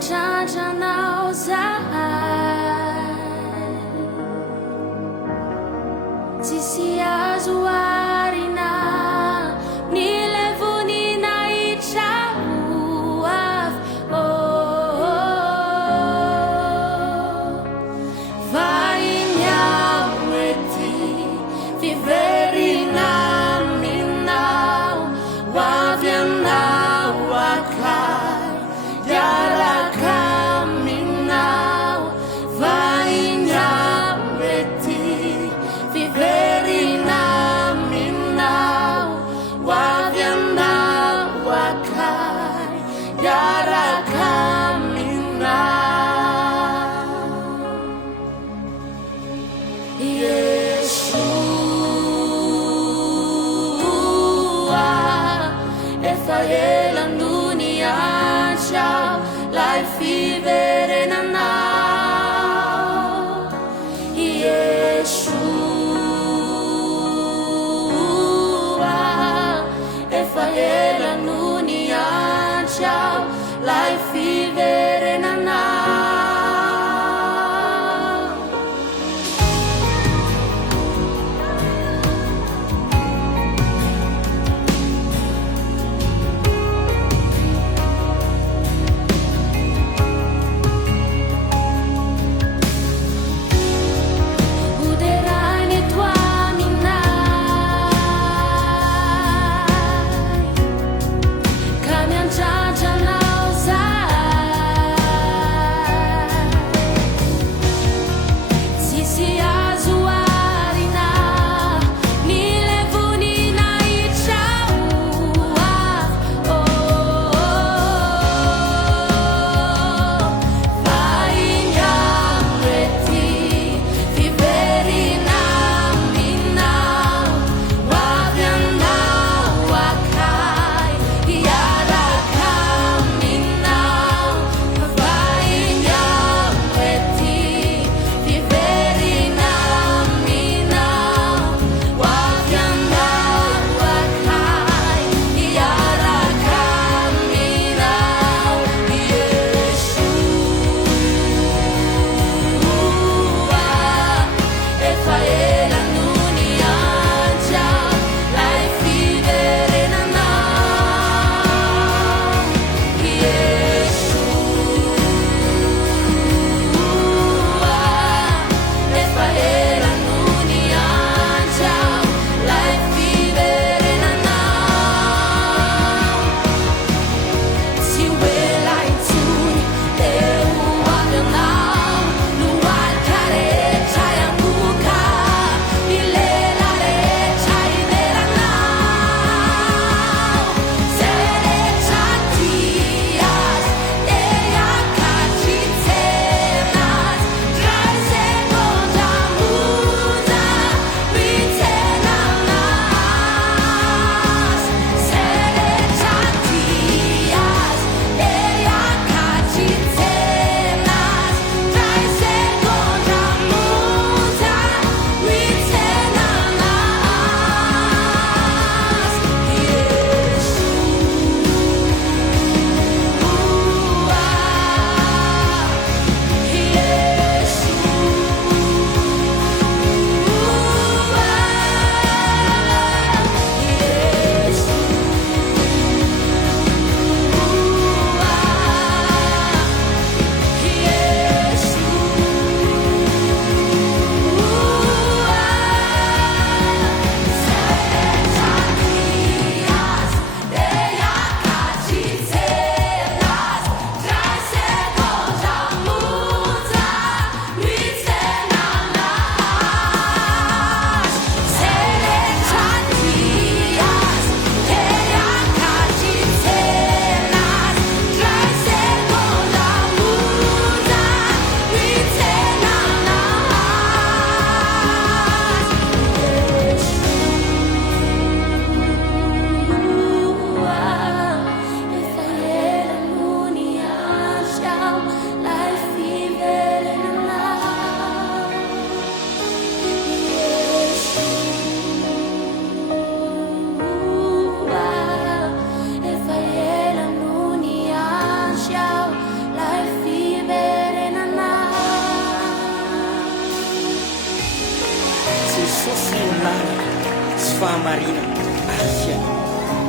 常常闹在Sisiazuari na nilevuni na ichauaf vai nyaweti viveri na minau wavianau wakai yaraka minau vai nyaweti viveri na minau wavianau wakai yaraka minau Yeshua Efaela dunia ciao lai vivere na Yeshua Efaela dunia ciao lai vivere na fahamarina ary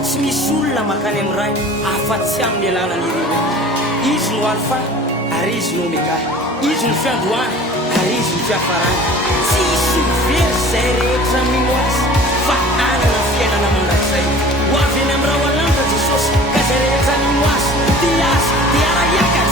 tsy misy olona makany amiray afa-tsy amin'ny alalany ireo izy no alfa ary izy no omega izy no fiandohana ary izy no fiafarana tsy isy very zay rehetra mino azy fa anana fiainana mandrakizay ho avy eny amin'ny raha ho alamitra Jesosy ka zay rehetra mino azy dia azy dia iaka